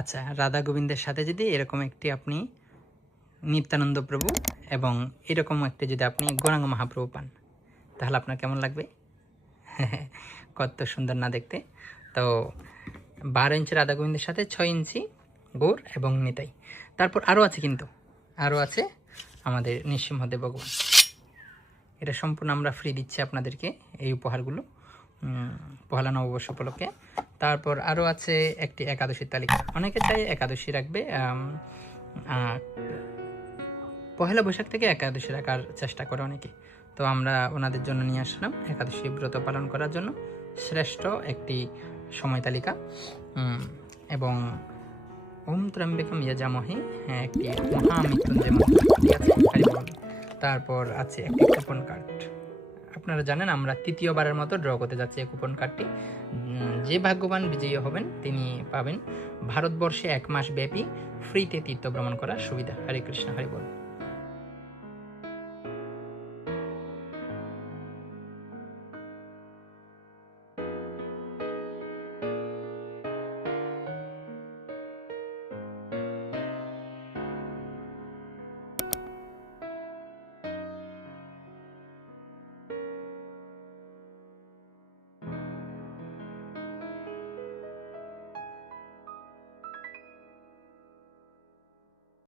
আচ্ছা, রাধা গোবিন্দের সাথে যদি এরকম একটি আপনি নিত্যানন্দ প্রভু এবং এরকম একটি যদি আপনি গৌরাঙ্গ মহাপ্রভু পান, তাহলে আপনার কেমন লাগবে? কত সুন্দর না দেখতে। তো 12 ইঞ্চি রাধা গোবিন্দের সাথে 6 ইঞ্চি গৌর এবং নিতাই। তারপর আরও আছে, কিন্তু আরও আছে আমাদের নৃসিংহদেব ভগবান। এটা সম্পূর্ণ আমরা ফ্রি দিচ্ছি আপনাদেরকে এই উপহারগুলো পহেলা নববর্ষ উপলক্ষে। তারপর আরও আছে একটি একাদশীর তালিকা। অনেকে চাই একাদশী রাখবে, পহেলা বৈশাখ থেকে একাদশী রাখার চেষ্টা করে অনেকে। তো আমরা ওনাদের জন্য নিয়ে আসলাম একাদশী ব্রত পালন করার জন্য শ্রেষ্ঠ একটি সময় তালিকা। এবং ওম ত্র্যম্বকম যজামহে, একটি মহামৃত্যুঞ্জয় মন্ত্র, ঠিক আছে, হরিবল। তারপর আছে একটি কুপন কার্ড। আপনারা জানেন আমরা তৃতীয়বারের মতো ড্র করতে যাচ্ছি এই কুপন কার্ডটি। যে ভাগ্যবান বিজয়ী হবেন তিনি পাবেন ভারতবর্ষে 1 মাস ব্যাপী ফ্রিতে তীর্থ ভ্রমণ করার সুবিধা। হরে কৃষ্ণ, হরি বল।